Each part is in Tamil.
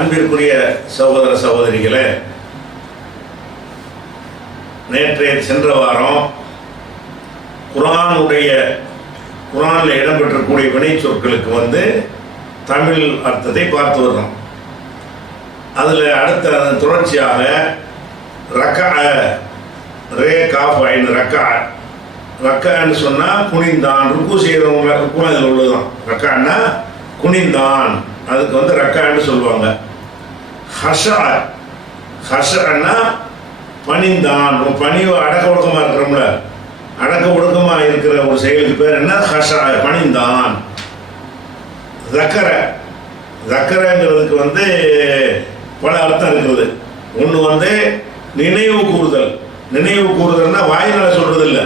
அன்பிற்குரிய சகோதர சகோதரிகளே, நேற்றைய சென்ற வாரம் குர்ஆனில் இடம்பெற்றக்கூடிய வினை சொற்களுக்கு தமிழ் அர்த்தத்தை பார்த்து வர்றோம். அதில் அடுத்த தொடர்ச்சியாக ரே காஃப் ஐந்து ரக்கான்னு சொன்னால் குனிந்தான், ருக்கு செய்கிறவங்க ருக்கு அதில் உள்ளதுதான். ரக்கான்னா குனிந்தான், அதுக்கு ரக்கான்னு சொல்லுவாங்க. ஹஷன்னா பணிந்தான், பணிவு அடக்க ஒடுக்கமாக இருக்கிறோம்ல, அடக்க ஒடுக்கமாக இருக்கிற ஒரு செயலுக்கு பேர் என்ன? பணிந்தான். தக்கரங்கிறதுக்கு பல அர்த்தம் இருக்குது. ஒன்று நினைவு கூறுதல்னா வாயினால சொல்றது இல்லை,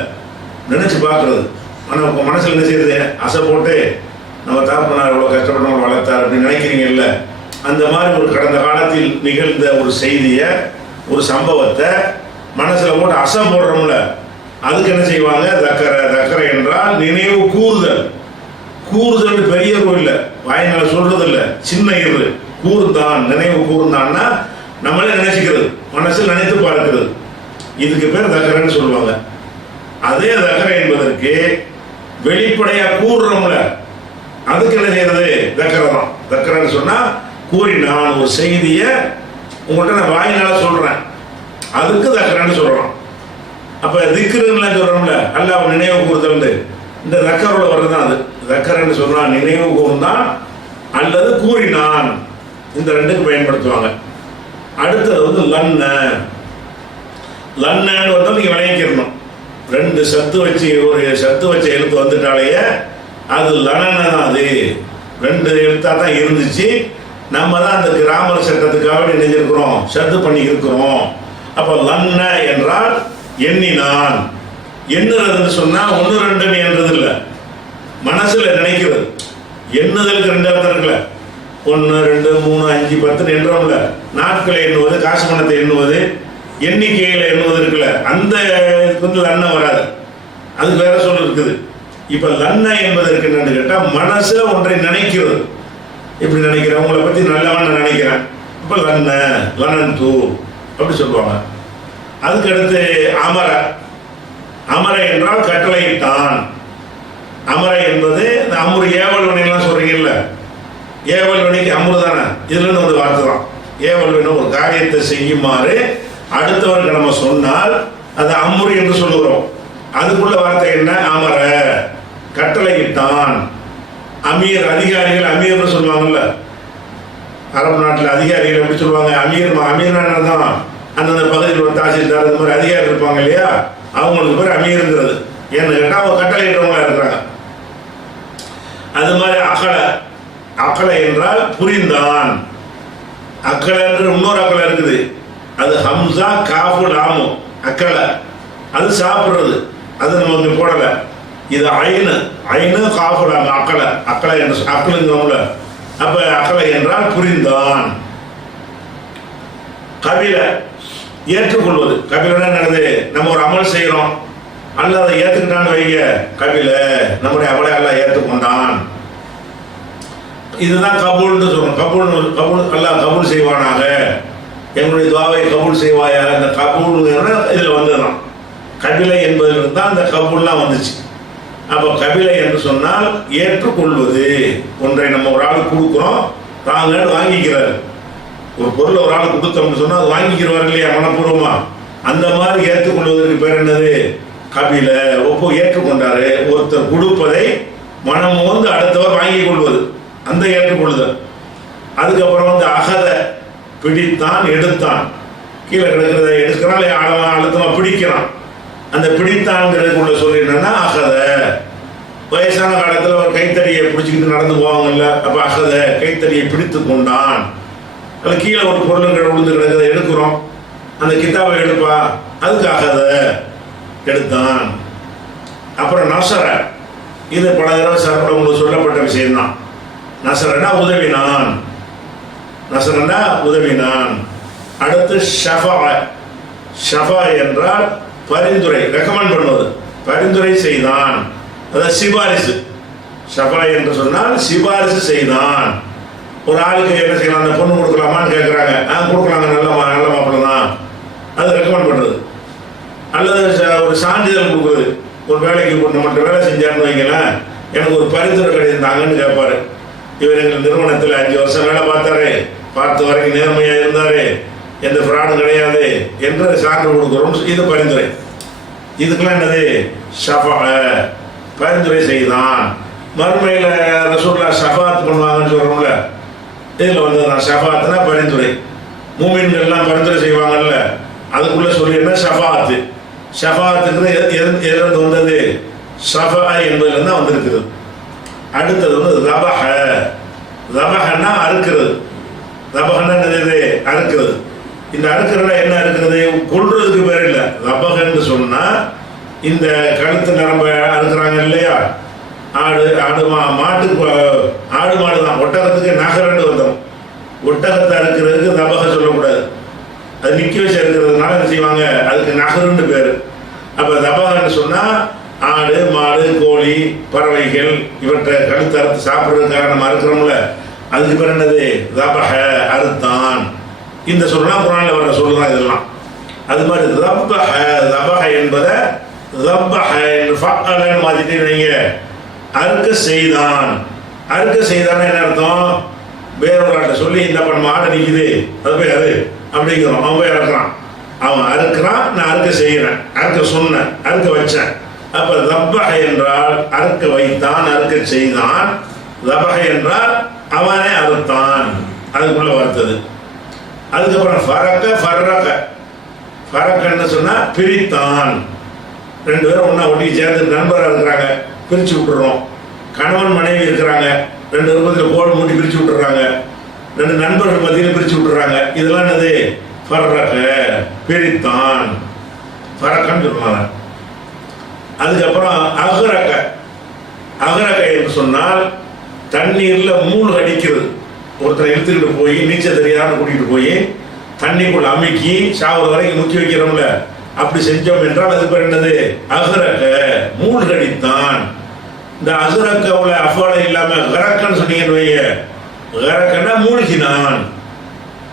நினைச்சு பார்க்கறது. ஆனால் உங்கள் மனசில் என்ன செய்யறது? அசை போட்டு நம்ம தாப்பனார் எவ்வளோ கஷ்டப்பட்டு நம்ம வளர்த்தார் அப்படின்னு நினைக்கிறீங்கல்ல, அந்த மாதிரி ஒரு கடந்த காலத்தில் நிகழ்ந்த ஒரு செய்தியை, ஒரு சம்பவத்தை மனசில் போட்டு அசை போடுறோம்ல, அதுக்கு என்ன செய்வாங்க? தக்கரை என்றால் நினைவு கூறுதல் பெரிய கோயில், வாயினால சொல்றது இல்லை, சின்ன இரு கூர்ந்தான், நினைவு கூர்ந்தான்னா நம்மளே நினைச்சுக்கிறது, மனசில் நினைத்து பார்க்கிறது. இதுக்கு பேர் தக்கரைன்னு சொல்லுவாங்க. அதே தக்கரை என்பதற்கு வெளிப்படையா கூறுறோம்ல, அதுக்கு என்ன செய்யறது? தக்கரை தான். தக்கரைன்னு சொன்னா கூறினான் ஒரு செய்தியை உங்கள்கிட்ட நான் வாயினால சொல்றேன், அதுக்கு தக்கரைன்னு சொல்றோம். அப்ப திக்ருன்னு சொல்றோம்ல, அல்லாஹ் நினைவு கூறுதல், இந்த தக்கரோட வர்றதுதான் அது. தக்கரைன்னு சொன்னா நினைவு கூர்ந்தான் அல்லது கூறினான், இந்த ரெண்டுக்கு பயன்படுத்துவாங்க. அடுத்தது லன்னு நீங்க விளைவிக்கணும். ரெண்டு சத்து வச்சு எழுத்து வந்துட்டாலேயே அது லனன தான். அது ரெண்டு எழுத்தா தான் இருந்துச்சு. நம்ம தான் அந்த கிராமர் சட்டத்துக்காக நினைஞ்சிருக்கிறோம், சத்து பண்ணி இருக்கிறோம். அப்ப லன்ன என்றால் எண்ணினான். எண்ணுறதுன்னு சொன்னா ஒன்று ரெண்டுன்னு என்றது இல்லை, மனசுல நினைக்கிறது. எண்ணுதலுக்கு ரெண்டு அர்த்தம் இருக்குல்ல, 1 2 3 5 10 எண்ணுறோம்ல, நாட்களை எண்ணுவது, காசு பணத்தை எண்ணுவது, எண்ணிக்கையில எண்ணுவது இருக்குல்ல, அந்த லன்ன வராது, அது வேற சொல் இருக்குது. இப்ப லன்ன என்பதற்கு என்னன்னு கேட்டா மனசுல ஒன்றை நினைக்கிறது. இப்படி நினைக்கிறேன், உங்களை பத்தி நல்லவன் நினைக்கிறேன், இப்ப லனன் தூ அப்படி சொல்லுவாங்க. அதுக்கு அடுத்து அமர என்றால் கட்டளையிட்டான். அமரை என்பது அமுர் ஏவல் வினைலாம் சொல்றீங்கல்ல, ஏவல் வினைக்கு அமுர் தானே, இதுல ஒரு வார்த்தை தான். ஏவல் வினை ஒரு காரியத்தை செய்யுமாறு அடுத்தவருக்கு நம்ம சொன்னால் அது அமுர் என்று சொல்லுகிறோம். அதுக்குள்ள வார்த்தை என்ன? அமர, கட்டளையிட்டான். அமீர், அதிகாரிகள் அமீர்னு சொல்லுவாங்கல்ல, அரபு நாட்டில் அதிகாரிகள் எப்படி சொல்லுவாங்க? அமீர் தான். அந்தந்த பகுதியில் ஒரு தாசில்தார், இந்த மாதிரி அதிகாரி இருப்பாங்க இல்லையா, அவங்களுக்கு பேர் அமீருங்கிறது. ஏன்னு கேட்டால் அவங்க கட்டளையிட்டவங்களா இருக்கிறாங்க. அது மாதிரி அகலை என்றால் புரிந்தான். அக்கலை என்று இன்னொரு அக்கலை இருக்குது, அது ஹம்சா காஃபு லாமு அக்கலை, அது சாப்பிட்றது, அது நம்ம இங்கே போடலை. இது ஐனு காஃபு லாமு அக்கலை என்று அக்கலுங்கிறவங்கள. அப்ப அக்கலை என்றால் புரிந்தான். கபில ஏற்றுக்கொள்வது. கபிலன்னா என்னது? நம்ம ஒரு அமல் செய்யறோம், அல்ல அதை ஏத்துக்கிட்டான்னு வைங்க, கபில நம்முடைய அமலை அல்லாஹ் ஏற்றுக்கொண்டான். இதுதான் கபூல்னு சொல்றோம். கபூல் அல்லாஹ் கபூல் செய்வானாக, எங்களுடைய துவாவை கபூல் செய்வாயாக. இந்த கபூல் இதுல வந்துதான், கபிலை என்பதிலிருந்து தான் இந்த கபூல்லாம் வந்துச்சு. அப்ப கபிலை என்று சொன்னால் ஏற்றுக்கொள்வது. ஒன்றை நம்ம ஒரு ஆள் கொடுக்குறோம், தாங்கள் வாங்கிக்கிறார். ஒரு பொருளை ஒரு ஆள் கொடுத்தோம்னு சொன்னா அது வாங்கிக்கிறவார் இல்லையா, மனப்பூர்வமா. அந்த மாதிரி ஏற்றுக்கொள்வதற்கு பேர் என்னது? கபில. ஏற்றுக்கொண்டாரு. ஒருத்தர் கொடுப்பதை மனம் அடுத்தவர் வாங்கிக் கொள்வது, அந்த ஏற்றுக்கொள்ளுதல். அதுக்கப்புறம் அகத, பிடித்தான், எடுத்தான். கீழே கிடக்கிறத எடுக்கிறான், அழுத்தமா பிடிக்கிறான். அந்த பிடித்தான்ங்கிறதுக்குள்ள சொல்லி என்னன்னா அகத. வயசான காலத்துல ஒரு கைத்தடியை பிடிச்சிக்கிட்டு நடந்து போவாங்கல்ல, அப்ப அகத கைத்தடியை பிடித்து கொண்டான். அது கீழே ஒரு பொருள் விழுந்து கிடக்கிறத எடுக்கிறோம், அந்த கிதாபை எடுப்பா, அதுக்கு அகத எடுத்தான். அப்புறம் நசர, இது பல தடவை சாப்பிட உங்களுக்கு சொல்லப்பட்ட விஷயம்தான். நசரனா உதவினான், நசரனா உதவினான். அடுத்து ஷஃபா என்றால் பரிந்துரை, ரெக்கமெண்ட் பண்ணுவது, பரிந்துரை செய்தான், அதாவது சிபாரிசு. ஷஃபா என்று சொன்னால் சிபாரிசு செய்தான். ஒரு ஆளுக்கு என்ன செய்யலாம், அந்த பொண்ணு கொடுக்கலாமான்னு வைங்களேன், எனக்கு ஒரு பரிந்துரை கடிதம் தாங்கன்னு கேட்பாரு. இவர் எங்கள் நிறுவனத்தில் 5 வருஷம் வேலை பார்த்தாரு, பார்த்த வரைக்கும் நேர்மையாக இருந்தார், எந்த ஃப்ராடும் கிடையாது என்று சான்று கொடுக்குறோம். இது பரிந்துரை. இதுக்கெல்லாம் என்னது? ஷஃபா, பரிந்துரை செய்தான். மறுமையில் ரசூலுல்லாஹ் ஷஃபாத் பண்ணுவாங்கன்னு சொல்கிறோம்ல, இதில் வந்து நான் ஷஃபாத்னா பரிந்துரை. மூமின்கள் எல்லாம் பரிந்துரை செய்வாங்கல்ல, அதுக்குள்ளே சொல்லி என்ன ஷஃபாத்து. ஷஃபாத்துக்கு எதிர்ந்து வந்தது ஷஃபா என்பதுலேருந்து தான் வந்திருக்குது. அடுத்தது வந்து ரபஹ. ரபஹன்னா அறுக்கிறது. ரபஹன்னா என்னது? அறுக்கிறது. இந்த அறுக்கிறதுல என்ன இருக்கிறது? கொல்றதுக்கு பேர் இல்லை. ரபஹன்னு சொன்னால் இந்த கழுத்து நரம்ப அறுக்கிறாங்க இல்லையா, ஆடு மாட்டுக்கு, ஆடு மாடு தான். ஒட்டகத்துக்கு நகரண்டு வந்தோம். ஒட்டகத்தை அறுக்கிறதுக்கு ரபஹ சொல்லக்கூடாது, அது நிற்க வச்சு இருக்கிறதுனால என்ன செய்வாங்க, அதுக்கு நகருன்னு பேர். அப்போ ரபஹன்னு சொன்னால் ஆடு மாடு கோழி பறவைகள் இவற்றை கழுத்து அறுத்து சாப்பிட்றதுக்காக நம்ம அறுக்கிறோம்ல, அதுக்கு பேர் என்னது? ரபஹ, அறுத்தான். இந்த சொல்லலாம் குர்ஆன்ல வர சொல்லலாம் இதெல்லாம். அது மாதிரி ரப்பஹ, ரபஹ என்பதை ரப்பஹ என்று ஃபஅலன்னு மாற்றிட்டு வைங்க, அறுக்க செய்தான். அறுக்க செய்தான்னு என்ன அர்த்தம்? வேறொரு சொல்லி இந்த நம்ம ஆடை நிற்குது, அது போய் அது அப்படிங்கிறோம். அவன் போய் அறுக்கிறான், அவன் அறுக்கிறான், நான் அறுக்க செய்கிறேன், அறுக்க சொன்னேன், அறுக்க வச்சேன். அப்ப ரப்பஹ என்றால் அறுக்க வைத்தான், அறுக்க செய்தான். ரபஹ என்றால் அவனே அறுத்தான், அதுக்குள்ள வருத்தது. அதுக்கப்புறம் ஃபரக்க, ஃபர்ரக. ஃபரக்கன்னு சொன்னா பிரித்தான். 2 பேரும் ஒன்னா ஒட்டி சேர்ந்து நண்பராக இருக்கிறாங்க, பிரிச்சு விட்டுறோம். கணவன் மனைவி இருக்கிறாங்க, 2 விருப்பத்தில் கோடு மூட்டி பிரிச்சு விட்டுறாங்க, 2 நண்பர்கள் மத்தியில் பிரிச்சு விட்டுறாங்க. இதெல்லாம் என்னது? ஃபர்ரக, பிரித்தான், ஃபரக்கன்னு சொல்லுவாங்க. அதுக்கப்புறம் அகரக்க. அகரக்க என்று சொன்னால் தண்ணீர்ல மூழ்க அடிக்கிறது. ஒருத்தரை இழுத்துக்கிட்டு போய் நீச்சல் தெரியாமல் கூட்டிகிட்டு போய் தண்ணிக்குள்ள அமுக்கி சாவது வரைக்கும் முக்கி வைக்கிறோம்ல, அப்படி செஞ்சோம் என்றால் அது பேர் என்னது? அகரக்க, மூழ்கடித்தான். இந்த அகரக்கவுல அஃபால இல்லாம கரக்கன்னு சொன்னீங்கன்னு வைங்க, கரக்கன்னா மூழ்கினான்.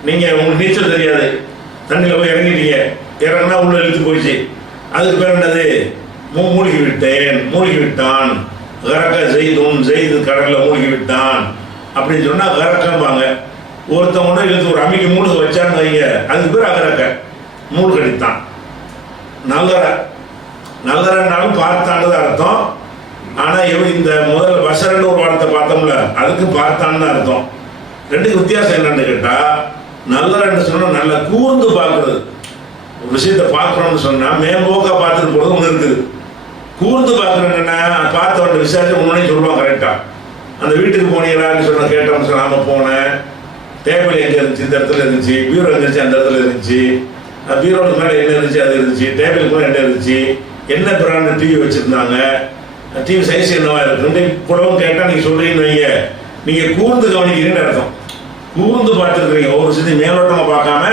நீங்க உங்களுக்கு நீச்சல் தெரியாது, தண்ணியில் போய் இறங்கிட்டீங்க, இறங்கினா உள்ள இழுத்து போயிடுச்சு, அதுக்கு பேர் என்னது? மூழ்கி விட்டேன், மூழ்கி விட்டான். கரக்க செய்தும், செய்து கடல்ல மூழ்கி விட்டான் அப்படின்னு சொன்னா கரக்கம்பாங்க. ஒருத்தவங்க இழுத்து ஒரு அம்மிக்கு மூழ்க வச்சான்னு வைங்க, அதுக்கு பேர் அகரக்க, மூழ்கடித்தான். நல்லற, நல்லறன்னாலும் பார்த்தான்னு அர்த்தம். ஆனா இந்த முதல்ல வசரன்னு ஒரு வார்த்தை பார்த்தோம்ல, அதுக்கு பார்த்தான்னு அர்த்தம். ரெண்டுக்கு வித்தியாசம் என்னன்னு கேட்டா, நல்லறன்னு சொன்னா நல்லா கூர்ந்து பார்க்கறது. ஒரு விஷயத்தை பார்க்கணும்னு சொன்னா மேம்போக்கா பார்த்துட்டு போறது ஒன்று இருக்குது. கூர்ந்து பார்க்கணுன்னா பார்த்தவன் விசாரிச்சு முன்னாடி சொல்லுவான் கரெக்டா. அந்த வீட்டுக்கு போனீங்களான்னு சொன்ன கேட்டோம்னு சொல்லாம போனேன், டேபிள் எங்க இருந்துச்சு, இந்த இடத்துல இருந்துச்சு, பீரோ இருந்துச்சு, அந்த இடத்துல இருந்துச்சு, பீரோக்கு மேலே என்ன இருந்துச்சு, அது இருந்துச்சு, டேபிளுக்கு மேலே என்ன இருந்துச்சு, என்ன பிராண்டு டிவி வச்சிருந்தாங்க, டிவி சைஸ் என்னவா இருக்கு, புடவும் கேட்டால் நீங்க சொல்றீங்கன்னு வைங்க, நீங்க கூர்ந்து கவனிக்கிறீங்கன்னு அர்த்தம். கூர்ந்து பார்த்துருக்கீங்க, ஒரு விஷயத்தை மேலோட்டமா பார்க்காம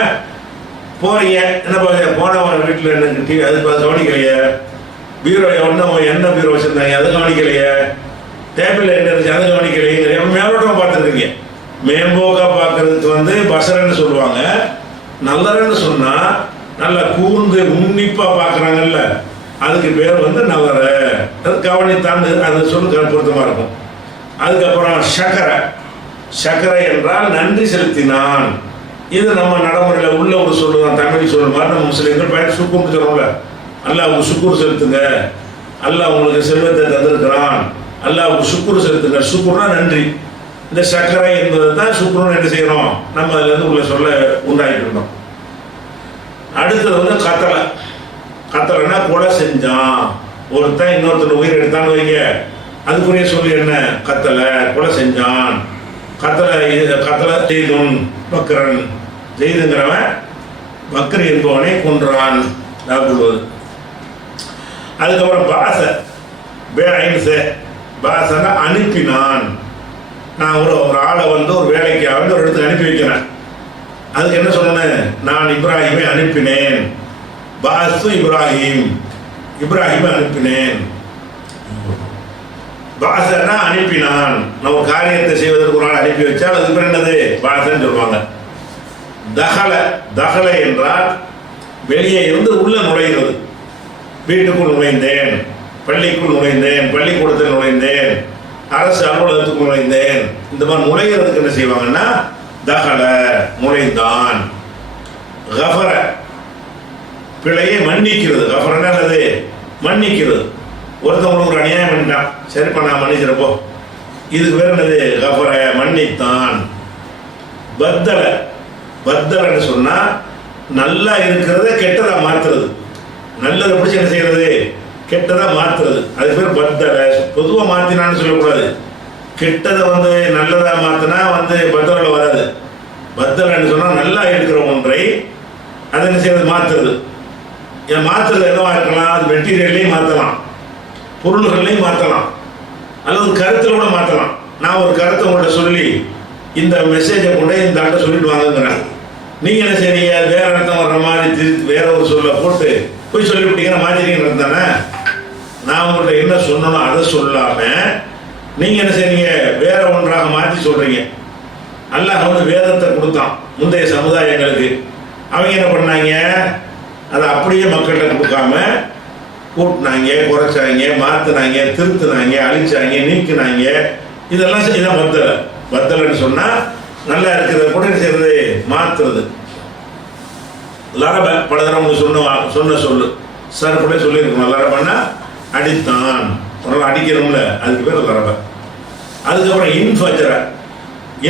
போறீங்க. என்ன பாருங்க, போனவங்க வீட்டில் என்ன டிவி அது கவனிக்கலையே, பீரோ என்ன பீரோ வச்சிருந்தாங்க அதை கவனிக்கலையே, டேபிள் என்ன இருந்துச்சு அதை கவனிக்கலையே, மேலோட்டமா பார்த்துருக்கீங்க. மேம்போக்கா பார்க்கறதுக்கு வந்து பசரன்னு சொல்லுவாங்க. நல்லறன்னு சொன்னா நல்லா கூர்ந்து உன்னிப்பா பார்க்கறாங்கல்ல, அதுக்கு பேர் வந்து நல்லற. அது கவனித்தாண்டு அது சொல்லு பொருத்தமா இருக்கும். அதுக்கப்புறம் சக்கரை. சக்கரை என்றால் நன்றி செலுத்தினான். இது நம்ம நடைமுறையில் உள்ள ஒரு சொல்லுதான், தமிழ் சொல்ற மாதிரி நம்ம முஸ்லீம்கள் பயன் சுக்குன்னு சொல்றோம்ல, அல்லாஹ்வுக்கு சுக்குர் செலுத்துங்க, அல்லாஹ் உங்களுக்கு செல்வத்தை தந்திருக்கிறான், அல்லாஹ்வுக்கு சுக்குர் செலுத்துங்க. சுக்குர்னா நன்றி. இந்த சக்கரை என்பது தான் சுக்குர்னு என்ன செய்யறோம், நம்ம அதுல இருந்து உள்ள சொல்ல உண்டாகிட்டு இருந்தோம். அடுத்தது வந்து கத்தலை. கத்தலைன்னா கொலை செஞ்சான். ஒருத்தன் இன்னொருத்தர் உயிர் எடுத்தான்னு வைங்க, அதுக்குரிய சொல்லி என்ன? கத்தலை, கொலை செஞ்சான். கத்தலை கத்தலை செய்தும் பக்ரன், செய்துங்கிறவன் பக்ரி என்பவனை கொன்றான். அதுக்கப்புறம் பாச, பாசனா அனுப்பினான். நான் ஒரு ஆளை வந்து ஒரு வேலைக்காக வந்து ஒரு இடத்துக்கு அனுப்பி வைக்கிறேன். அதுக்கு என்ன சொல்லணும்? நான் இப்ராஹிமை அனுப்பினேன். பாசு இப்ராஹிம், இப்ராஹிமை அனுப்பினேன். பாசனா அனுப்பினான். நான் ஒரு காரியத்தை செய்வதற்கு ஒரு ஆள் அனுப்பி வச்சால் அதுக்கு பேர் என்னது? பாசன்னு சொல்லுவாங்க. தகல, தகல என்றால் வெளியே இருந்து உள்ள நுழைகிறது. வீட்டுக்குள் நுழைந்தேன், பள்ளிக்குள் நுழைந்தேன், பள்ளிக்கூடத்தில் நுழைந்தேன், அரசு அலுவலகத்துக்கு நுழைந்தேன். இந்த மாதிரி நுழைகிறதுக்கு என்ன செய்வாங்கன்னா தகல நுழைந்தான். கஃபர பிழையை மன்னிக்கிறது. கஃபரன்னா என்னது? மன்னிக்கிறது. ஒருத்தவங்களுக்கு ஒரு அநியாயம் பண்ணிட்டான், சரிப்பா நான் மன்னிச்சிருப்போ, இதுக்கு பேர் என்னது? கஃபர மன்னித்தான். பத்தல பத்தலன்னு சொன்னா நல்லா இருக்கிறத கெட்டதா மாத்துறது. நல்லதை பிடிச்சி என்ன செய்யறது? கெட்டதா மாத்துறது. அது பேர் பத்தல. பொதுவா மாத்தினான்னு சொல்லக்கூடாது. கெட்டதை நல்லதா மாத்தினா பத்தல வராது. பத்தலன்னு சொன்னா நல்லா இருக்கிற ஒன்றை அதை என்ன செய்யறது? மாத்துறது. மாத்துறது என்னவா இருக்கலாம்? அது மெட்டீரியல்லையும் மாத்தலாம், பொருள்கள்லையும் மாத்தலாம், அல்லது கருத்துல கூட மாத்தலாம். நான் ஒரு கருத்தை உங்கள்கிட்ட சொல்லி இந்த மெசேஜை கொண்டே இந்த ஆட்ட சொல்லிட்டு வாங்குங்கிறேன். நீங்க என்ன செய்றீங்க? வேற அர்த்தம் வர்ற மாதிரி வேற ஒரு சொல்ல போட்டு போய் சொல்லிவிட்டீங்கன்னா மாத்திட்டீங்கன்னு தானே. நான் உங்கள்கிட்ட என்ன சொன்னனோ அதை சொல்லாம நீங்க என்ன செய்றீங்க? வேற ஒன்றாக மாற்றி சொல்றீங்க. அல்லாஹ் வேதத்தை கொடுத்தான் முந்தைய சமுதாயங்களுக்கு. அவங்க என்ன பண்ணாங்க? அதை அப்படியே மக்கள்கிட்ட கொடுக்காம கூட்டினாங்க, குறைச்சாங்க, மாத்தினாங்க, திருத்தினாங்க, அழிச்சாங்க, நீக்கினாங்க. இதெல்லாம் இதான் பத்தலை. பத்தலைன்னு சொன்னா நல்லா இருக்கிறத கூட என்ன செய்யறது? மாத்துறது. லரப பல தடவை சொன்ன சொல்லு சார் கூட சொல்லியிருக்கணும். லரபன்னா அடித்தான், அடிக்கிறோம்ல, அதுக்கு பேர் லரப. அதுக்கப்புறம் இன்ஃபஜர.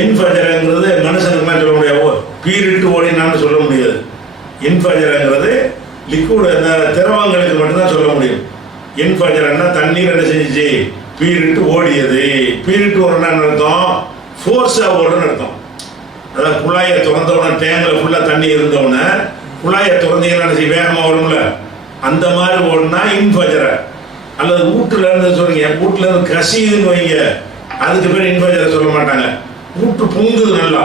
இன்ஃபஜரங்கிறது மனுஷனுக்குலாம் சொல்ல முடியாது, பீரிட்டு ஓடினான்னு சொல்ல முடியாது. இன்ஃபஜரங்கிறது லிக்விட், அந்த திரவங்களுக்கு மட்டும்தான் சொல்ல முடியும். இன்ஃபஜரன்னா தண்ணீர் என்ன செஞ்சிச்சு? பீரிட்டு ஓடியது. பீரிட்டு ஓடணும்னு அர்த்தம் ஃபோர்ஸா ஓடுன்னு அர்த்தம். அதாவது குழாயை திறந்த உடனே டேங்கில் ஃபுல்லா தண்ணி இருந்தவுடனே குழாயை திறந்தீங்கன்னா வேகமா வரும்ல, அந்த மாதிரி ஓடுனா இன்ஃபஜர. அல்லது வீட்டுல இருந்து சொல்றீங்க, வீட்டுல இருந்து கசியுதுன்னு வைங்க, அதுக்கு பேர் இன்ஃபஜர சொல்ல மாட்டாங்க. வீட்டு பொங்குது, நல்லா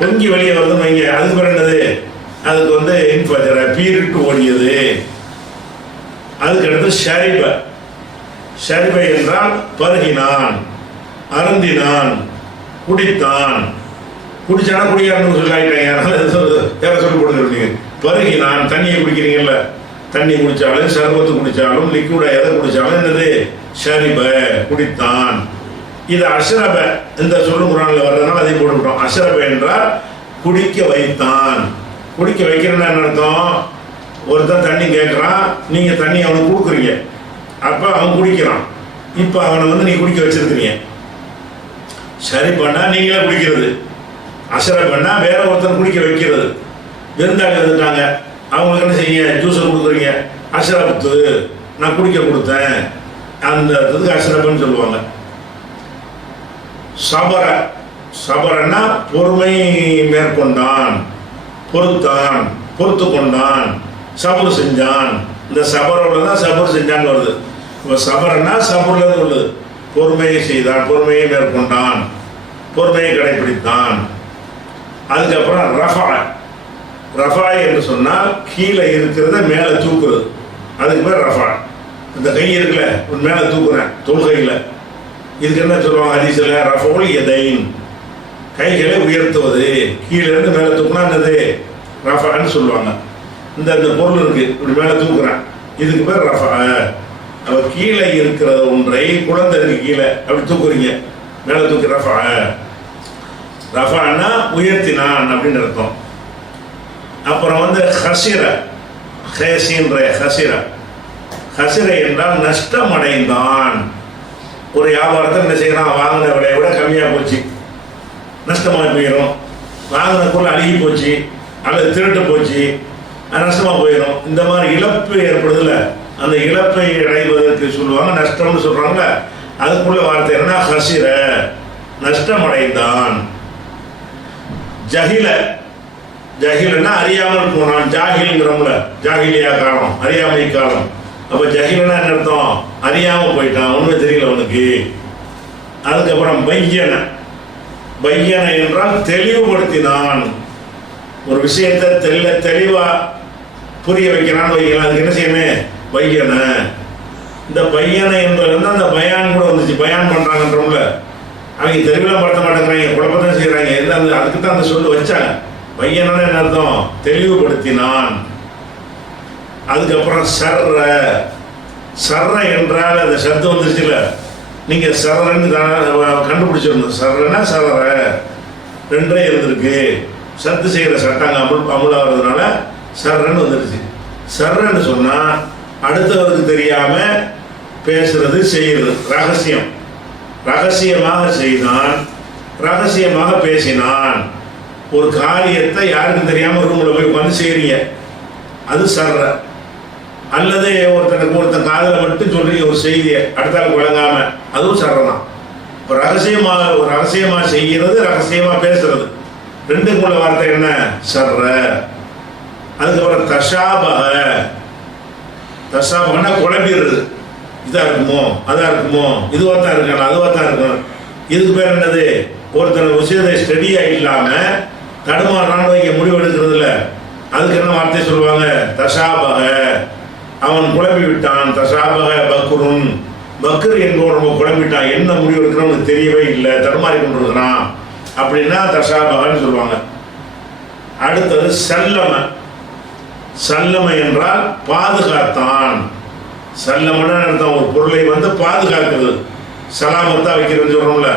பொங்கி வெளியே வருதுன்னு வைங்க, அதுக்கு பேர் என்னது? அதுக்கு இன்ஃபஜர, பீரிட்டு ஓடியது. அதுக்கு அடுத்து ஷரிப. ஷரிப என்றால் பருகினான், அருந்தினான், குடித்தான். குடிச்சானா குடிக்காரன்னு சொல்லாயிட்டாங்க, வேற சொல்லி கொடுத்துருக்கீங்க. பருகினான், தண்ணியை குடிக்கிறீங்கல்ல, தண்ணி குடிச்சாலும் சர்பத்து குடிச்சாலும் லிக்விடா எதை குடிச்சாலும் என்னது? ஷரிப, குடித்தான். இது அஷ்ரப இந்த சொல்லு குரான்ல வர்றதுனால அதை போட்டுவிட்டோம். அஷ்ரப என்றால் குடிக்க வைத்தான். குடிக்க வைக்கிறேன்னா என்ன அர்த்தம்? ஒருத்தன் தண்ணி கேட்கறான், நீங்க தண்ணி அவனுக்கு கொடுக்குறீங்க, அப்ப அவன் குடிக்கிறான். இப்ப அவனை நீ குடிக்க வச்சிருக்கிறீங்க. சரி பண்ணா நீங்களே குடிக்கிறது. அசரை பண்ணா வேற ஒருத்தன் குடிக்க வைக்கிறது. விருந்தாளி வந்துட்டாங்க, அவங்களுக்கு என்ன செய்ய? ஜூஸை கொடுக்குறீங்க, அசரப்பு நான் குடிக்க கொடுத்தேன், அந்த இதுக்கு அசரப்புன்னு சொல்லுவாங்க. சபர. சபரன்னா பொறுமை மேற்கொண்டான், பொறுத்தான், பொறுத்து கொண்டான், சபர் செஞ்சான். இந்த சபரோட தான் சபர் செஞ்சான்னு வருது. இப்போ சபர்னா சபர்ல இருந்து வருது. பொறுமையை செய்தான், பொறுமையை மேற்கொண்டான், பொறுமையை கடைபிடித்தான். அதுக்கப்புறம் ரஃபா. ரஃபா என்று சொன்னால் கீழே இருக்கிறத மேலே தூக்குறது, அதுக்கு பேர் ரஃபா. இந்த கை இருக்குல்ல, மேலே தூக்குறேன் தொழுகையில், இதுக்கு என்ன சொல்லுவாங்க ஹதீஸ்ல? ரஃபவுல் யதைன், கைகளை உயர்த்துவது. கீழே இருந்து மேலே தூக்குனா என்னது? ரஃபான்னு சொல்லுவாங்க. இந்த பொருள் இருக்கு, இப்படி மேலே தூக்குறேன், இதுக்கு பேர் ரஃபா. அப்ப கீழே இருக்கிற ஒன்றை குழந்தை இருக்கு கீழே அப்படி தூக்குறீங்க, மேலே தூக்கி ரஃபா. ரஃபான்னா உயர்த்தினான் அப்படின்னு அர்த்தம். அப்புறம் ஹசிர. ஹேசின்ற ஹசிர. ஹசிர என்றால் நஷ்டம் அடைந்தான். ஒரு வியாபாரத்தை என்ன செய்யறான்? வாங்கின விலையை விட கம்மியா போச்சு, நஷ்டமாக போயிடும். வாங்கின பொருள் அழுகி போச்சு அல்லது திருட்டு போச்சு, நஷ்டமா போயிடும். இந்த மாதிரி இழப்பு ஏற்படுதுல, அந்த இழப்பை அடைவதற்கு சொல்லுவாங்க நஷ்டம்னு சொல்றாங்க. அதுக்குள்ள வார்த்தை என்ன? ஹசிர, நஷ்டம் அடைந்தான். ஜஹில. ஜஹிலன்னா அறியாமல் போனான். ஜாகில்ங்கிறோம்ல, ஜாகிலியா காலம், அறியாமை காலம். அப்ப ஜஹிலனா என்ன அர்த்தம்? அறியாம போயிட்டான், ஒண்ணுமே தெரியல அவனுக்கு. அதுக்கப்புறம் பையன. பையன என்றால் தெளிவுபடுத்தினான். ஒரு விஷயத்தை தெளிவா புரிய வைக்கிறான்னு வைக்கலாம், அதுக்கு என்ன செய்யணும்? பையன. இந்த பையனை என்பது அந்த பயான் கூட வந்துச்சு. பயான் பண்றாங்கன்றோம்ல, அவங்க தெளிவுலாம் படுத்த மாட்டேங்கிறாங்க, குழப்பத்தான் செய்யறாங்க. அதுக்கு தான் அந்த சொல்லு வச்சாங்க. பையனான என்ன அர்த்தம்? தெளிவுபடுத்தினான். அதுக்கப்புறம் சர்ற. சர்ற என்றால் அந்த சத்து வந்துருச்சுல, நீங்க சர்றன்னு கண்டுபிடிச்சிடணும். சர்றன்னா சர்ற ரெண்டே இருந்திருக்கு, சத்து செய்கிற சட்டங்க அமுலாகிறதுனால சர்றன்னு வந்துருச்சு. சர்றன்னு சொன்னா அடுத்தவருக்கு தெரியாம பேசுறது செய்யறது, ரகசியம். ரகசியமாக செய்தான், ரகசியமாக பேசினான். ஒரு காரியத்தை யாருக்கும் தெரியாம ரூம்ல போய் உட்காந்து செய்றீங்க, அது சர்ற. அல்லது ஒருத்தன் காதலை மட்டும் சொல்றீங்க ஒரு செய்தியை, அடுத்தாளுக்கு வழங்காம, அதுவும் சர்றதான். ஒரு ரகசியமா செய்கிறது, ரகசியமா பேசுறது, ரெண்டுக்குள்ள வார்த்தை என்ன? சர்ற. அதுக்கப்புறம் தஷாபக. தஷாபகன்னா குழம்பிடுறது. இதா இருக்குமோ அதா இருக்குமோ, இதுவா தான் இருக்கணும் அதுவா தான் இருக்கணும். இதுக்கு பேர் என்னது? ஒருத்தர் விஷயத்தை ஸ்டடியா இல்லாம தடுமாறான முடிவெடுக்கிறதுல அதுக்கு என்ன வார்த்தை சொல்லுவாங்க? தஷாபக. அவன் குழம்பி விட்டான். தஷாபக பக்ருன். பக்ர் என்பவன் குழம்பிட்டான், என்ன முடிவு எடுக்கிறவனுக்கு தெரியவே இல்லை, தடுமாறி கொண்டிருக்கிறான் அப்படின்னா தஷாபகன்னு சொல்லுவாங்க. அடுத்தது சல்லம. சல்லம என்றால் பாதுகாத்தான். சல்லமன்னு அர்த்தம், ஒரு பொருளை பாதுகாக்கிறது, சலாமத்தா வைக்கிறதுன்னு சொல்றோம்ல,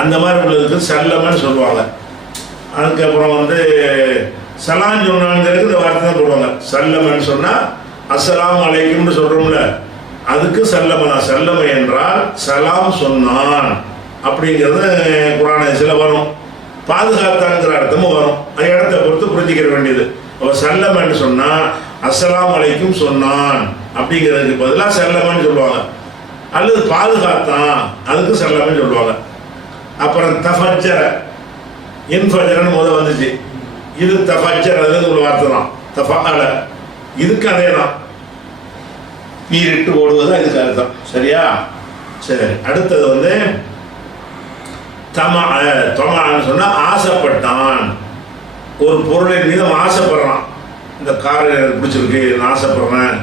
அந்த மாதிரி உள்ளதுக்கு சல்லமன்னு சொல்லுவாங்க. அதுக்கப்புறம் சலாம் சொன்னாங்கிறதுக்கு இந்த வார்த்தை தான் போடுவாங்க. சல்லமன்னு சொன்னா அஸ்ஸலாமு அலைக்கும்னு சொல்றோம்ல, அதுக்கு சல்லமனா. சல்லம என்றால் சலாம் சொன்னான் அப்படிங்கிறது குர்ஆனில் வரும். பாதுகாத்தாங்கிற அர்த்தமும் வரும். அந்த இடத்தை பொறுத்து புரிஞ்சுக்கிற வேண்டியது. அவர் சல்லமன்னு சொன்னா அஸ்ஸலாமு அலைக்கும் சொன்னான் அப்படிங்கிறதுக்கு பதிலாக சல்லமன்னு சொல்லுவாங்க. அல்லது பாதுகாத்தான், அதுக்கு சல்லமன்னு சொல்லுவாங்க. அப்புறம் தஃபஜ்ஜர. இன்ஃபஜரன்னு முதல் வந்துச்சு, இது தஃபஜ்ஜர, அது ஒரு வார்த்தை தான். தஃபஅல, இதுக்கு அதே தான், நீரிட்டு ஓடுவதுதான் இதுக்கு அர்த்தம். சரியா? சரி. அடுத்தது தமான்னு சொன்னா ஆசைப்பட்டான். ஒரு பொருளின் மீது ஆசைப்படுறான். இந்த கார் பிடிச்சிருக்கு, நான் ஆசைப்படுறேன்,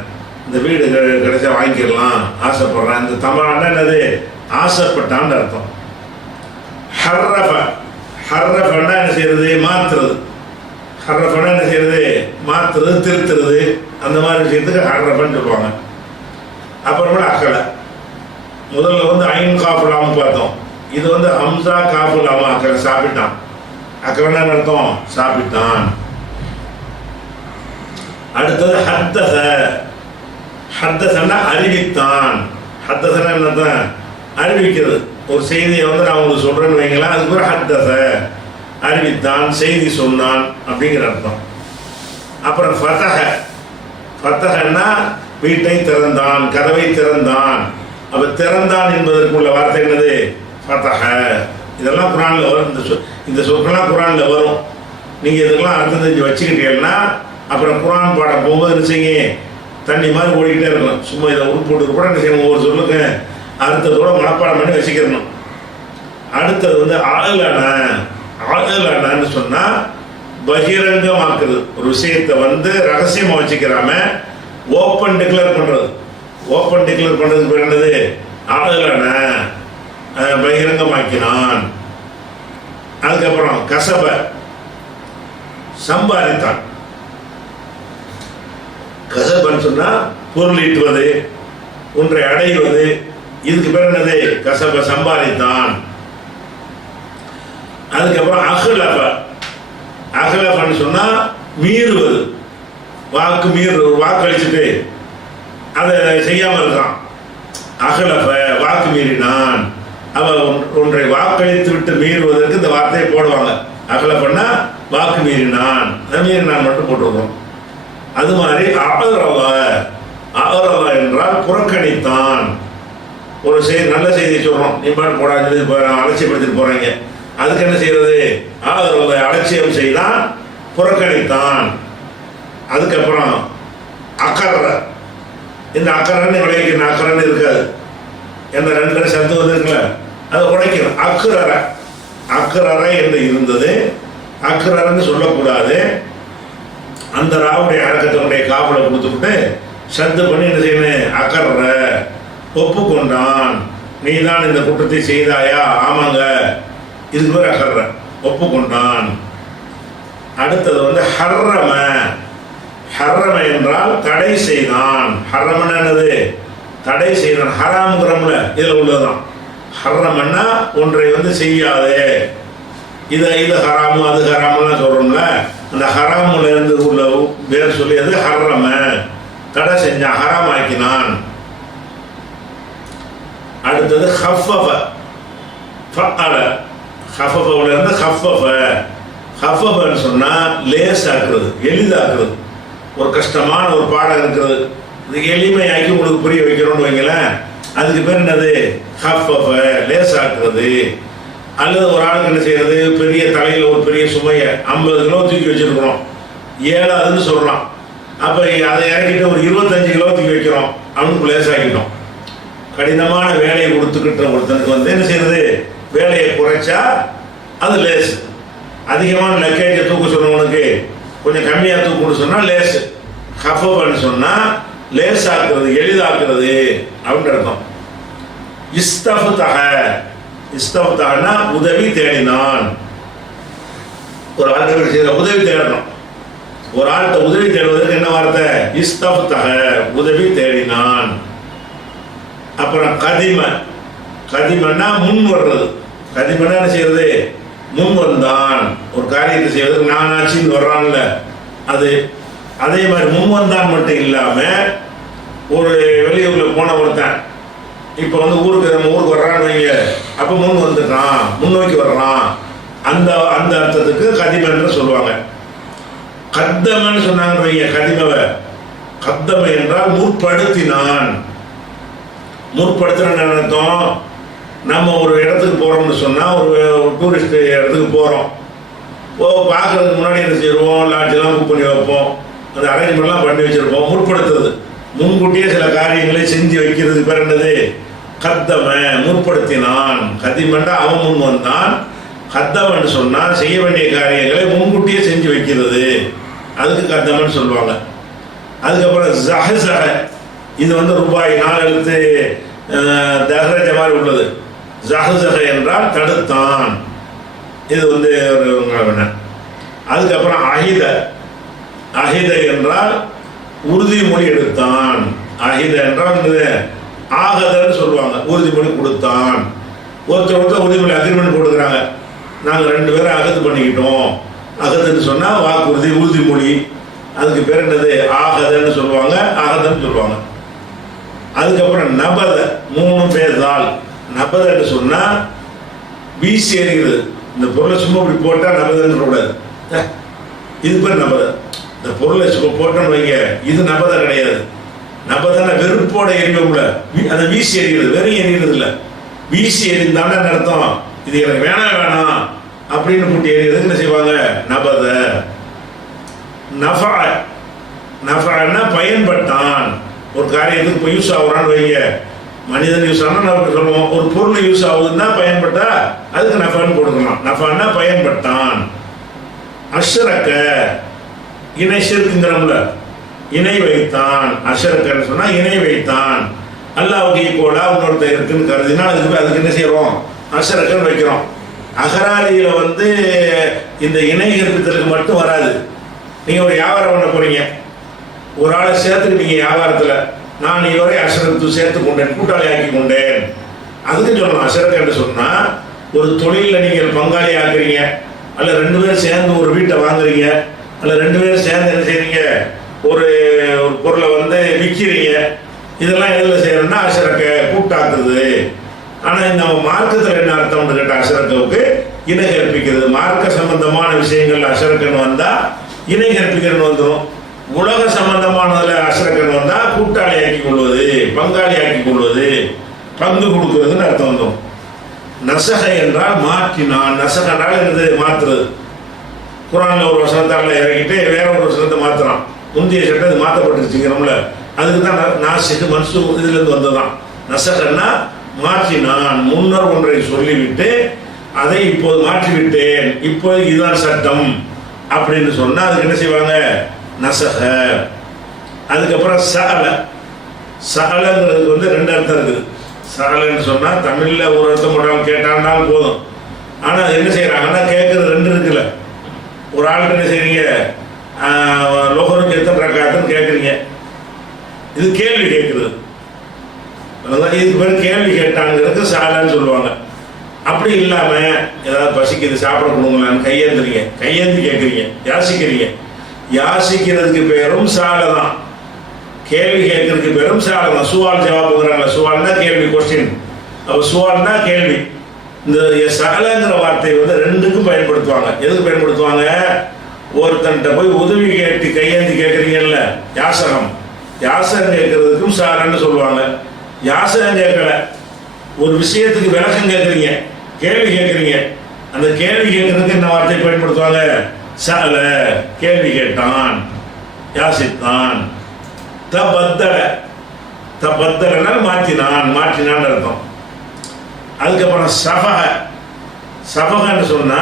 இந்த வீடு கிடைச்சா வாங்கிக்கலாம் ஆசைப்படுறேன். இந்த தமான்னா என்னது? ஆசைப்பட்டான்னு அர்த்தம். ஹர்ரஃப. ஹர்ரஃபன்னா என்ன செய்யறது? மாத்துறது. ஹர்ரஃபன்னா என்ன செய்யறது? மாத்துறது, திருத்துறது, அந்த மாதிரி விஷயத்துக்கு ஹர்ரஃபன்னு சொல்லுவாங்க. அப்புறமேல அக்கலை. முதல்ல ஐன் காஃபுலாம பார்த்தோம். இது ஹம்சா காஃபுலாம. அக்கலை சாப்பிட்டான். அக்கலைன்னா அர்த்தம் சாப்பிட்டான். அடுத்தது ஹத்தஸ. ஹத்தஸன்னா அறிவித்தான். ஹத்தஸன்னா என்ன? அறிவிக்கிறது. ஒரு செய்தியை நான் உங்களுக்கு சொல்றேன்னு வைங்களா, அதுக்கு ஒரு ஹத்தஸ, அறிவித்தான், செய்தி சொன்னான் அப்படிங்கிற அர்த்தம். அப்புறம் ஃபதஹ. ஃபதஹன்னா வீட்டை திறந்தான், கதவை திறந்தான். அப்ப திறந்தான் என்பதற்குள்ள வார்த்தை என்னது? ஃபதஹ. இதெல்லாம் குர்ஆன்ல வரும். இந்த சொற்கள்லாம் குர்ஆன்ல வரும். நீங்க இதுக்கெல்லாம் அர்த்தம் தெரிஞ்சு வச்சுக்கிட்டீங்கன்னா அப்புறம் குர்ஆன் பாடம் போகும்போது என்ன செய்யுங்க, தண்ணி மாதிரி ஓடிக்கிட்டே இருக்கணும். சும்மா இதை உருப்போட்டு கூட என்ன செய்யணும், ஒவ்வொரு சொல்லுங்க அர்த்தத்தோட மனப்பாடம் பண்ணி வச்சுக்கிறணும். அடுத்தது ஆளன. ஆளனன்னு சொன்னா பகிரங்கமாக்குது. ஒரு விஷயத்தை ரகசியமா வச்சுக்கிறாம ஓப்பன் டிக்ளேர் பண்றது. ஓப்பன் டிக்ளேர் பண்றதுக்கு பேர் என்னது? ஆளன. பகிரங்கமாக்கினான். அதுக்கப்புறம் கசப, சம்பாதித்தான். கசபன்னு சொன்னா பொருள் ஈட்டுவது, ஒன்றை அடைவது, இதுக்கு பேர் என்னது? கசப, சம்பாதித்தான். அதுக்கப்புறம் அஹ்லப. அஹ்லபன்னு சொன்னா மீறுவது, வாக்கு மீறுவது, ஒரு வாக்கு அளிச்சுட்டு அதை செய்யாம இருக்கான். அஹ்லப, வாக்கு மீறினான். அவ ஒன்றை வாக்களித்து விட்டு மீறுவதற்கு இந்த வார்த்தையை போடுவாங்க. அஹ்லபன்னா வாக்கு மீறினான், மீறினான் மட்டும் போட்டுருக்கோம். அது மாதிரி அஅரவ. அஅரவ என்றால் புறக்கணித்தான். ஒரு நல்ல செய்தியை சொல்றோம், நீ பாட்டு போடாது அலட்சியப்படுத்திட்டு போறீங்க, அதுக்கு என்ன செய்யறது? அஅரவ, அலட்சியம் செய்தான், புறக்கணித்தான். அதுக்கப்புறம் அக்கற. இந்த அக்கரன்னு விளைவிக்கிற அக்கரன்னு இருக்காது, எந்த ரெண்டு சத்து இருக்குல்ல, அதை உடைக்கணும். அக்குரற. அக்குரற என்று இருந்தது, அக்குரன்னு சொல்லக்கூடாது. அந்த ராவுடைய அடக்கத்தினுடைய காவலை கொடுத்துக்கிட்டு சத்து பண்ணி என்ன செய்யணும்? அக்கற, ஒப்புக்கொண்டான். நீ தான் இந்த குற்றத்தை செய்தாயா? ஆமாங்க, இதுக்கு பேர் அக்கற, ஒப்புக்கொண்டான். அடுத்தது ஹர்ரம. ஹர்ரம என்றால் தடை செய்தான். ஹர்ரமன் என்னது? தடை செய்யறான். ஹராம்ங்கிறோம்ல, இதில் உள்ளதுதான். ஹர்ரம்னா ஒன்றை வந்து செய்யாதே, இது ஹராமு அது ஹராமுலாம் சொல்றோம்ல, அந்த ஹராமுல இருந்து உள்ள பேர் சொல்லி அது ஹர்ரம, தடை செஞ்சான், ஹராம் ஆக்கினான். அடுத்தது ஹஃபஃப, ஃபஅல, ஹஃபஃபல இருந்து ஹஃபஃப. ஹஃபஃபன்னு சொன்னா லேசாக்குறது, எளிதாக்குறது. ஒரு கஷ்டமான ஒரு பாடம் இருக்கிறது, இது எளிமையாக்கி உங்களுக்கு புரிய வைக்கிறோம்னு வைங்களேன், அதுக்கு பேர் என்னது? ஹஃபஃப, லேசாக்குறது. அல்லது ஒரு ஆளுக்கு என்ன செய்யறது, பெரிய தலையில் ஒரு பெரிய சுமையை 50 கிலோ தூக்கி வச்சிருக்கிறோம், 7 சொல்றான், அப்போ அதை இறக்கிட்டு ஒரு 25 கிலோ தூக்கி வைக்கிறோம், அவனுக்கு லேசாக்கிட்டோம். கடினமான வேலையை கொடுத்துக்கிட்ட ஒருத்தனுக்கு வந்து என்ன செய்யறது, வேலையை குறைச்சா அது லேசு. அதிகமான லக்கேஜை தூக்க சொன்னவனுக்கு கொஞ்சம் கம்மியாக தூக்கணும்னு சொன்னால் லேசு. ஹஃபஃபன்னு சொன்னால் லேசாக்குறது, எளிதாக்குறது அப்படின்னு அர்த்தம். இஸ்தஃப்தஹ, இஸ்தஃப்தஹனா உதவி தேடினான். ஒரு ஆள்கிட்ட செய்யற உதவி தேடணும். ஒரு ஆள்கிட்ட உதவி தேடுவதற்கு என்ன வார்த்தை? இஸ்தஃப்தஹ, உதவி தேடினான். அப்புறம் கதிம, கதிமன்னா முன் வர்றது. கதிமன்னா என்ன செய்யறது? முன் வந்தான். ஒரு காரியத்தை செய்வதற்கு நானாச்சின்னு வர்றான்ல, அது அதே மாதிரி முன் வந்தான் மட்டும் இல்லாம, ஒரு வெளியூர்ல போன ஒருத்தன் இப்ப வந்து நம்ம ஊருக்கு வர்றான்னு வைங்க, அப்ப முன் வந்துட்டான், முன்னோக்கி வர்றான், அந்த அந்த அர்த்தத்துக்கு கதிமன்னு சொல்லுவாங்க. கத்தமன்னு சொன்னாங்க வைங்க, கதிமவ. கத்தம என்றால் முற்படுத்தினான். முற்படுத்தின அர்த்தம், நம்ம ஒரு இடத்துக்கு போறோம்னு சொன்னா, ஒரு டூரிஸ்ட் இடத்துக்கு போறோம், பார்க்கறதுக்கு முன்னாடி என்ன செய்வோம், லாட்ஜெல்லாம் புக் பண்ணி வைப்போம், அந்த அரேஞ்ச்மெண்ட்லாம் பண்ணி வச்சிருப்போம். முற்படுத்துறது, முன்கூட்டியே சில காரியங்களை செஞ்சு வைக்கிறது பேர் என்னது? கத்தம, முற்படுத்தினான். கதிமண்டா அவன் முன் வந்தான். கத்தமன்னு சொன்னா செய்ய வேண்டிய காரியங்களை முன்கூட்டியே செஞ்சு வைக்கிறது, அதுக்கு கத்தமன்னு சொல்லுவாங்க. அதுக்கப்புறம் ஜஹஸஹ, இது வந்து ரூபாய் 4 எழுத்து தஹரஜ மாதிரி உள்ளது. ஜஹஸஹ என்றால் தடுத்தான், இது வந்து ஒரு. அதுக்கப்புறம் அஹித, அஹித என்றால் உறுதிமொழி எடுத்தான். அஹித என்றால் ஆகதன்னு சொல்லுவாங்க, உறுதிமொழி கொடுத்தான். ஒருத்தர் உறுதிமொழி அக்ரிமெண்ட் கொடுக்குறாங்க, நாங்கள் 2 பேரும் அகது பண்ணிக்கிட்டோம். அகதுன்னு சொன்னா வாக்குறுதி, உறுதிமொழி, அதுக்கு பேர் என்னது? ஆகதன்னு சொல்லுவாங்க, ஆகதன்னு சொல்லுவாங்க. அதுக்கப்புறம் நபத, 3 பேர்தால். நபதன்னு சொன்னா வீசி எறிகிறது. இந்த பொருளை சும்மா இப்படி போட்டா நபதன்னு கூடாது, இது பேர் நபத. இந்த பொருளை சும்மா போட்டோன்னு வைங்க, இது நபத கிடையாது. நபதான வெறுப்போட எரிவோம்ல, அதை வீசி எறிகிறது, வெறும் எறிகிறது இல்லை, வீசி எறிந்தான அர்த்தம், இது எனக்கு வேணாம் அப்படின்னு கூட்டி எறிகிறது என்ன செய்வாங்க? நபத. நஃபஅ, நஃபஅன்னா பயன்பட்டான். ஒரு காரியத்துக்கு இப்போ யூஸ் ஆகுறான்னு வைங்க, மனிதன் யூஸ் ஆனால் நமக்கு சொல்லுவோம், ஒரு பொருள் யூஸ் ஆகுதுன்னா பயன்பட்டா அதுக்கு நஃபான்னு கொடுக்கலாம். நஃபான்னா பயன்பட்டான். அஷ்ரக்க, இணை ஷிர்க்குங்கிறோம்ல, இணை வைத்தான். அஷ்ரக்கன்னு சொன்னா இணை வைத்தான். அல்லாஹ்வுக்கு ஈக்குவலா இன்னொருத்தர் இருக்குன்னு கருதினா அதுக்கு என்ன செய்யறோம்? அஷ்ரக்கன்னு வைக்கிறோம். அகராதியில வந்து இந்த இணை கற்பித்தலுக்கு மட்டும் வராது. நீங்க ஒரு வியாபாரம் பண்ண போறீங்க, ஒரு ஆளை சேர்த்துக்கிட்டீங்க வியாபாரத்தில், நான் இதுவரை அஷ்ரத்து சேர்த்து கொண்டேன், கூட்டாளி ஆக்கி கொண்டேன், அதுக்கு சொல்லணும் அஷ்ரக் என்று சொன்னா. ஒரு தொழிலில் நீங்கள் பங்காளி ஆக்குறீங்க, அல்ல 2 பேரும் சேர்ந்து ஒரு வீட்டை வாங்குறீங்க, அல்ல 2 பேரும் சேர்ந்து என்ன செய்றீங்க, ஒரு பொருளை வந்து விற்கிறீங்க, இதெல்லாம் எதில் செய்யறோம்னா அஷ்ரக்க, கூட்டாக்குறது. ஆனால் இந்த மார்க்கத்தில் என்ன அர்த்தம்னு கேட்ட அஷ்ரக்கவுக்கு இணை கற்பிக்கிறது. மார்க்க சம்பந்தமான விஷயங்கள் அஷ்ரக்கன்னு வந்தா இணை கற்பிக்கிறன்னு வந்துடும். உலக சம்பந்தமானதுல அஷ்ரக்கன் வந்தா கூட்டாளி ஆக்கி கொள்வது, பங்காளி ஆக்கி கொள்வது, பங்கு கொடுக்கிறதுன்னு அர்த்தம் வந்துடும். நசக என்றால் மாற்றினான். நசகனால் என்னது? மாற்றுறது. குரான்ல ஒரு வசனத்தால இறங்கிட்டு வேற ஒரு வசனத்தை மாத்துறான், முந்தைய சட்டம் அது மாற்றப்பட்டுருச்சுங்கிறோம்ல, அதுக்கு தான் நாசிக்கு மன்சூ இதுல இருந்து வந்ததுதான். நசகன்னா மாற்றினான், முன்னர் ஒன்றை சொல்லிவிட்டு அதை இப்போது மாற்றிவிட்டேன், இப்போது இதுதான் சட்டம் அப்படின்னு சொன்னா அதுக்கு என்ன செய்வாங்க? நசக. அதுக்கப்புறம் சகல, சகலங்கிறதுக்கு வந்து 2 அர்த்தம் இருக்குது. சகலன்னு சொன்னா தமிழ்ல ஒரு அர்த்தம் போட்டாலும் கேட்டாலும் போதும். ஆனா என்ன செய்யறாங்கன்னா கேட்கறது 2 இருக்குல்ல. ஒரு ஆளுக்கு என்ன செய்றீங்க, லோகருக்கு எத்தனை ரக்காத்துன்னு கேட்குறீங்க, இது கேள்வி கேட்குறது. அதுதான் இதுக்கு பேர் கேள்வி கேட்டாங்கிறது சாலான்னு சொல்லுவாங்க. அப்படி இல்லாம ஏதாவது பசிக்குது சாப்பிட கொடுங்களான்னு கையேந்தி கேட்குறீங்க, யாசிக்கிறீங்க. யாசிக்கிறதுக்கு பேரும் சாலை தான், கேள்வி கேட்கறதுக்கு பேரும் சாலை தான். சுவால் ஜவாபுங்கிறாங்க. சுவால்னா கேள்வி, கொஸ்டின். அப்போ சுவால்னா கேள்வி. இந்த சாலைங்கிற வார்த்தையை வந்து ரெண்டுக்கும் பயன்படுத்துவாங்க. எதுக்கு பயன்படுத்துவாங்க? ஒருத்தன்ட்ட போய் உதவி கேட்டு கையேந்தி கேட்குறீங்கல்ல, யாசகம். யாசகம் கேட்கறதுக்கும் சாலைன்னு சொல்லுவாங்க. யாசகம் கேட்கல, ஒரு விஷயத்துக்கு விளக்கம் கேட்குறீங்க, கேள்வி கேட்குறீங்க. அந்த கேள்வி கேட்கறதுக்கு என்ன வார்த்தை பயன்படுத்துவாங்க? சால, கேள்வி கேட்டான், யாசித்தான். தபத்தலனா மாற்றினான் அர்த்தம். அதுக்கப்புறம் சபகன்னு சொன்னா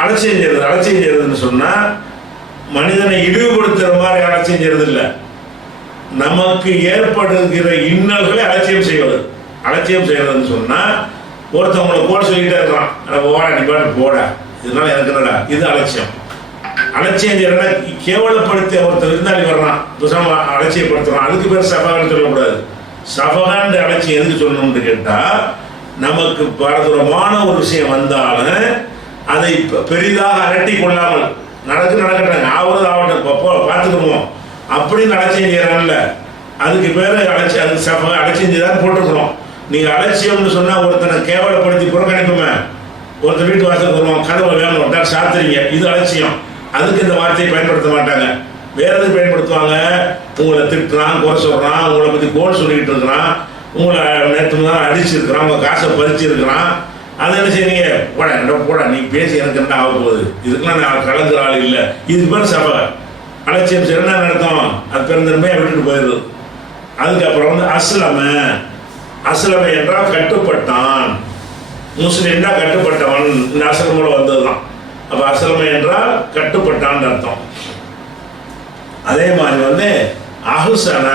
அலட்சியம் செய்யறதுன்னு சொன்னா மனிதனை இழிவுபடுத்துற மாதிரி அலட்சியம் செய்யறது இல்லை, நமக்கு ஏற்படுகிற இன்னல்களை அலட்சியம் செய்வதுன்னு சொன்னா ஒருத்தவங்களை போட சொல்லிட்டே இருக்கான், போடா நீ பாட்டு போட, இதனால எனக்கு என்னடா, இது அலட்சியம். அலட்சியம் செய்யறா கேவலப்படுத்தி ஒருத்தர் இருந்தாலும் வர்றான், அலட்சியப்படுத்துறான், அதுக்கு பேர் சபகான்னு சொல்லக்கூடாது. சபகான்ற அலட்சியம் எதுக்கு சொல்லணும்னு கேட்டா, நமக்கு பரதுரமான ஒரு விஷயம் வந்தாலும் அதை பெரிதாக அரட்டி கொள்ளாமல் நடக்கட்டாங்க, ஆகட்டும் பார்த்துக்குவோம் அப்படின்னு அலட்சியம் செய்யறாங்கல்ல, அதுக்கு பேர் அலட்சியம். அது அலட்சியம் செய்தான் போட்டுக்கிறோம். நீங்க அலட்சியம்னு சொன்னா ஒருத்தனை கேவலப்படுத்தி புறக்கணிப்புமே. ஒருத்தர் வீட்டு வாசலுக்கு வருவோம், கதவை வேணும் சாத்துறீங்க, இது அலட்சியம். அதுக்கு இந்த வார்த்தையை பயன்படுத்த மாட்டாங்க. வேற எதுக்கு பயன்படுத்துவாங்க? உங்களை திட்டுறான், குறை சொல்றான், உங்களை பத்தி கோல் சொல்லிட்டு இருக்கிறான், உங்களை நேற்று தான் அடிச்சிருக்கிறான், உங்க காசை பறிச்சிருக்கிறான், அதை என்ன செய்றீங்க? போடா நீ பேசி எனக்கு என்ன ஆக போகுது, இதுக்கெல்லாம் நான் கலந்துற ஆள் இல்லை, இதுக்கு பேர் சபை. அலட்சியம் செய்யறா நடத்தும், அது பெருந்தன்மையை விட்டுட்டு போயிடுது. அதுக்கப்புறம் வந்து அஸ்லம என்றால் கட்டுப்பட்டான், முஸ்லிம்னா கட்டுப்பட்டவன், இந்த அஸ்லமோட வந்ததுதான். அப்ப அஸ்லம என்றால் கட்டுப்பட்டான் அர்த்தம். அதே மாதிரி வந்து அஹ்சன,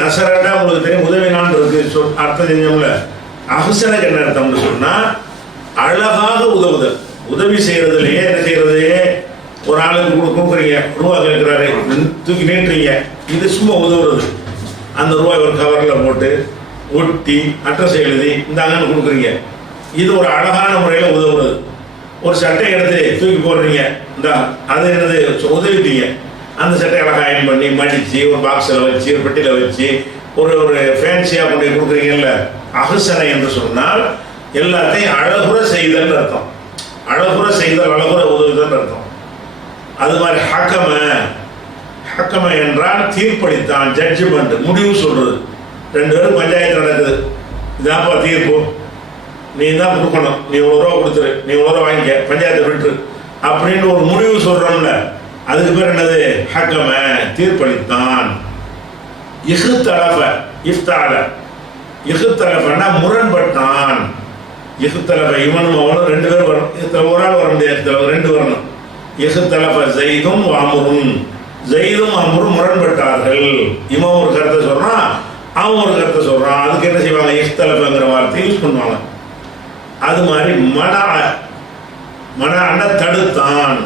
நசரண்டா உங்களுக்கு தெரியும், உதவினான் இருக்கு அர்த்தம் செஞ்சோம்ல. அஹ்சனுக்கு என்ன அர்த்தம்னு சொன்னா அழகாக உதவுதல். உதவி செய்யறதுலயே என்ன செய்யறது? ஒரு ஆளுக்கு கொடுக்குறீங்க, ரூபா கேட்கிறாரு, தூக்கி நீட்டுறீங்க, இது சும்மா உதவுறது. அந்த ரூபாய் ஒரு கவர்ல போட்டு ஒட்டி அட்ரஸ் எழுதி இந்தாங்கன்னு கொடுக்குறீங்க, இது ஒரு அழகான முறையில் உதவுறது. ஒரு சட்டை எடுத்து தூக்கி போடுறீங்க, இந்த அது என்னது உதவிட்டீங்க, அந்த சட்டை அழகாக அயன் பண்ணி மடித்து ஒரு பாக்ஸில் வச்சு ஒரு பெட்டியில் வச்சு ஒரு ஃபேன்சியாக கொண்டு கொடுக்குறீங்கல்ல. அஹ்சனை என்று சொன்னால் எல்லாத்தையும் அழகுற செய்தல் அர்த்தம். அழகுற செய்தல், அழகுற உதவுதல் அர்த்தம். அது மாதிரி ஹக்கம என்றால் தீர்ப்பளித்தான், ஜட்ஜ்மெண்ட், முடிவு சொல்றது. ரெண்டு பேரும் பஞ்சாயத்து நடக்குது, இதாப்பா தீர்ப்பு, நீ தான் கொடுக்கணும், நீ இவ்வளோ ரூபா கொடுத்துரு, நீ இவ்வளோ ரூபா வாங்கிக்க, பஞ்சாயத்தை விட்டுரு அப்படின்னு ஒரு முடிவு சொல்றோம்ல, அதுக்கு பேர் என்னது? ஹக்கம, தீர்ப்பளித்தான். இஹ்தலஃபனா முரண்பட்டான். இஹ்தலஃப இவனும் அவனும் ரெண்டு பேரும் வரும், ஒரு ஆள் வர முடியாது, ரெண்டு வரணும். இஹ்தலஃப ஸைதும் அம்ரும், ஸைதும் அம்ரும் முரண்பட்டார்கள். இவன் ஒரு கருத்தை சொல்றான், அவன் ஒரு கருத்தை சொல்றான், அதுக்கு என்ன செய்வாங்க? இஹ்தலஃபங்கிற வார்த்தையை யூஸ் பண்ணுவாங்க. அது மாதிரி மன தடுத்தான்.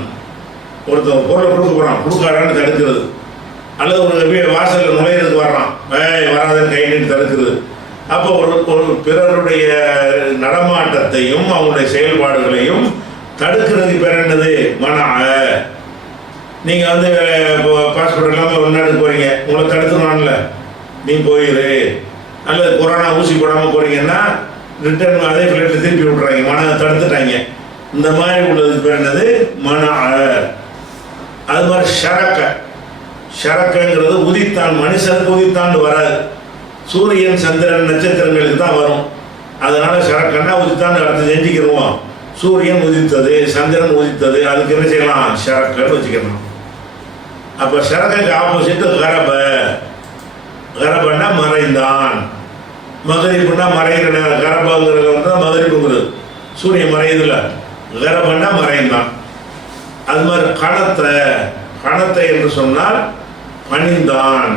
ஒருத்தர் பொருளை கொடுக்க போறான், கொடுக்காடான்னு தடுக்கிறது. அல்லது ஒரு வாசலில் நுழையிறதுக்கு வர்றான், வராதன்னு கை நீட்டு தடுக்கிறது. அப்போ ஒரு பிறருடைய நடமாட்டத்தையும் அவங்களுடைய செயல்பாடுகளையும் தடுக்கிறதுக்கு பேர் என்னது? நீங்க வந்து பாஸ்போர்ட் இல்லாமல் வெளிநாட்டுக்கு போறீங்க, உங்களை தடுத்துருவான்ல, நீ போயிரு. அல்லது கொரோனா ஊசி போடாமல் போறீங்கன்னா ரிட்டர்ன் அதே பிளேட்ல திருப்பி விட்டுறாங்க, தடுத்துட்டாங்க. இந்த மாதிரி உள்ளதுக்கு பேர் என்னது? அது மாதிரி ஷரக்கங்கிறது உதித்தான், மனுஷனுக்கு உதித்தாண்டு வராது, சூரியன் சந்திரன் நட்சத்திரங்களுக்கு தான் வரும். அதனால ஷரக்கன்னா உதித்தாண்டு அடுத்து செஞ்சுக்கிடுவோம். சூரியன் உதித்தது, சந்திரன் உதித்தது, அதுக்கு என்ன செய்யலாம்? ஷரக்கன்னு வச்சுக்கலாம். அப்ப ஷரக்கு ஆப்போசிட் கரபன்னா மறைந்தான், மகரிப்புன்னா மறைகிற நேரம். கரபாங்கிறது வந்து மகரிப்புங்கிறது, சூரியன் மறையுதுல, கரபன்னா மறைந்தான். அது மாதிரி கணத்தை என்று சொன்னால் பணிந்தான்.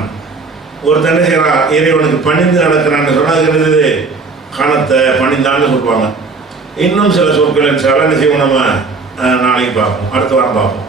ஒருத்தர் என்ன செய்யறான்? இறைவனுக்கு பணிந்து நடக்கிறான்னு சொன்னா அதுக்கு என்னது? கணத்தை பணிந்தான்னு சொல்லுவாங்க. இன்னும் சில சொற்கள் என்ன செய்வோம், நம்ம நாளைக்கு பார்ப்போம், அடுத்த வாரம் பார்ப்போம்.